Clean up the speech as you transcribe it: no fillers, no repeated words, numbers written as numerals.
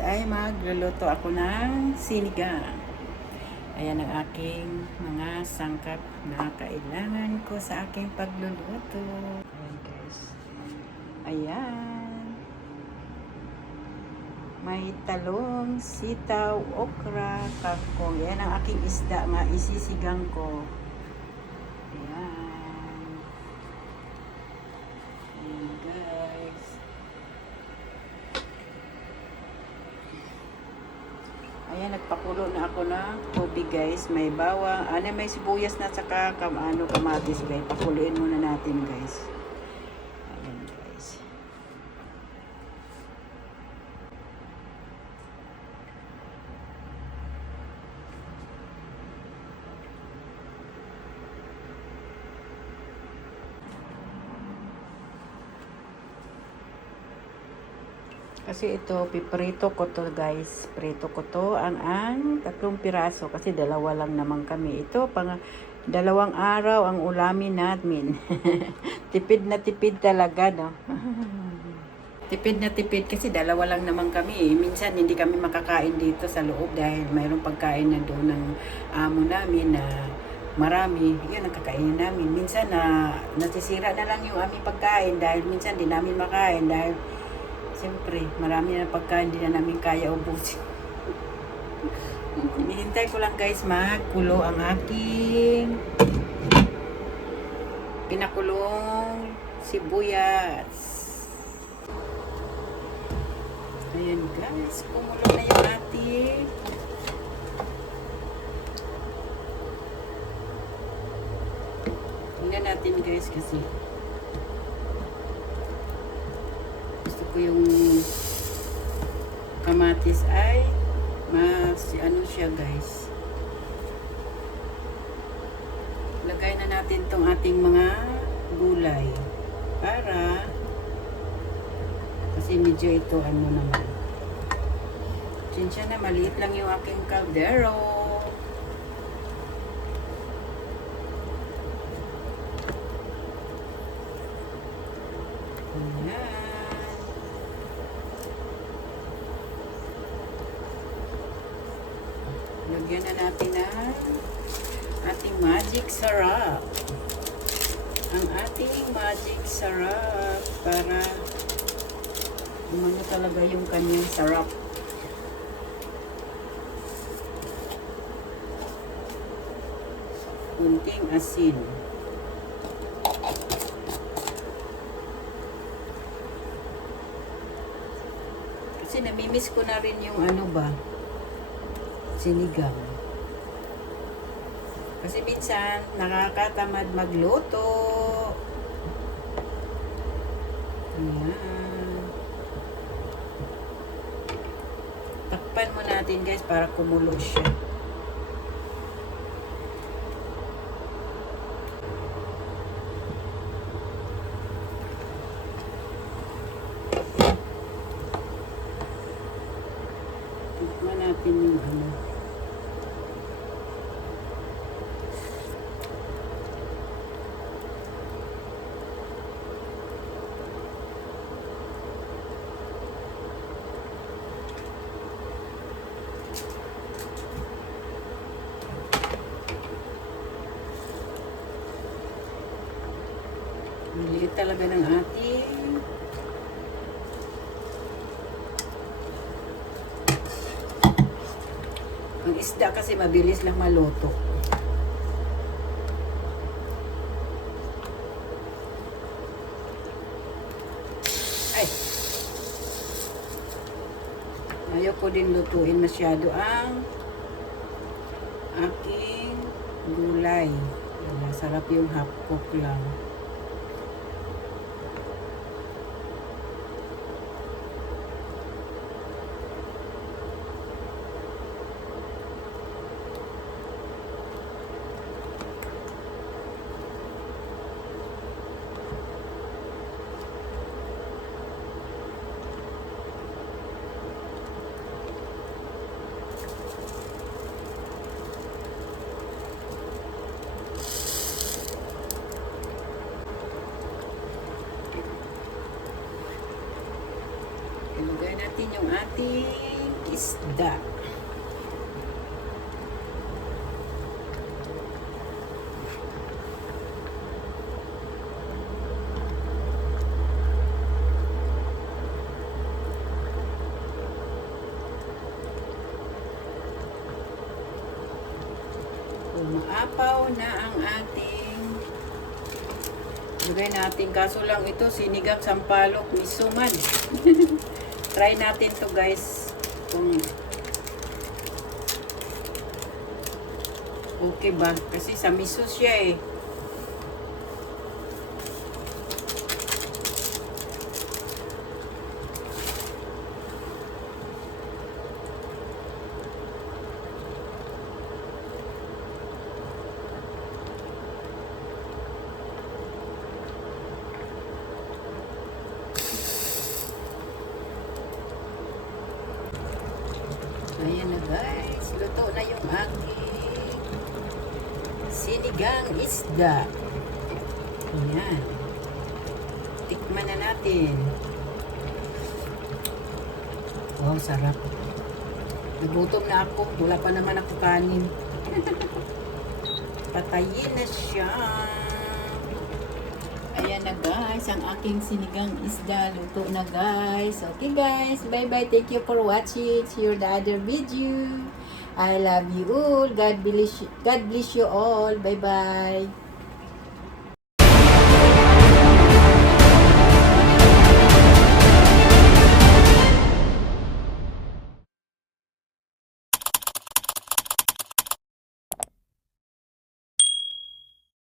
ay magluluto ako ng sinigang. Ayan ang aking mga sangkap na kailangan ko sa aking pagluluto. Ayan guys. Ayan. May talong, sitaw, okra, kangkong. Ayan ang aking isda nga isisigang ko. Ayan. Ayan guys. Ayan, nagpakulo na ako ng tubig guys. May bawang, may sibuyas na saka kamatis guys. Pakuluin muna natin guys. Ayan guys. Kasi ito, piprito ko to guys. Prito ko to ang 3 piraso kasi dalawa lang naman kami. Ito, pang 2 araw ang ulamin namin. Tipid na tipid talaga, no? Tipid na tipid kasi 2 lang naman kami. Minsan hindi kami makakain dito sa loob dahil mayroong pagkain na doon ng amo namin na marami. Yun ang kakainin namin. Minsan nasisira na lang yung aming pagkain dahil minsan di namin makain dahil siyempre, marami na pagkain, hindi na namin kaya ubusin. Hinihintay ko lang guys magkulo ang aking pinakulong sibuyas. Ayan guys, kumulo na yung ating tingnan natin guys kasi ko yung kamatis ay mas siya guys. Lagay na natin tong ating mga gulay para kasi medyo ito naman. Sinsya na maliit lang yung aking kaldero. Ayan. Lagyan na natin ang ating magic sarap. Ang ating magic sarap para umano talaga yung kanyang sarap. Kunting asin. Kasi namimiss ko na rin yung sinigang. Kasi minsan, nakakatamad magluto. Ayan. Takpan mo natin guys para kumulo siya. Takpan natin yung liit talaga ng ating ang isda kasi mabilis lang maluto. Ay! Ayaw ko din lutuin masyado ang aking gulay. Masarap yung half cook lang. Ilagay natin yung ating isda. Umaapaw na ang ating lagay natin, kaso lang ito sinigang sampalok misuman. Try natin to guys kung okay ba, kasi sa miso siya eh. Ayan na guys, luto na yung aking sinigang isda. Ayan. Tikman na natin. Wow, sarap. Nagutom na ako. Wala pa naman ako kanin. Patayin na siya. Ayan na guys, ang aking sinigang isda. Luto na guys. Okay guys, bye-bye. Thank you for watching. See you the other video. I love you all. God bless you all. Bye-bye.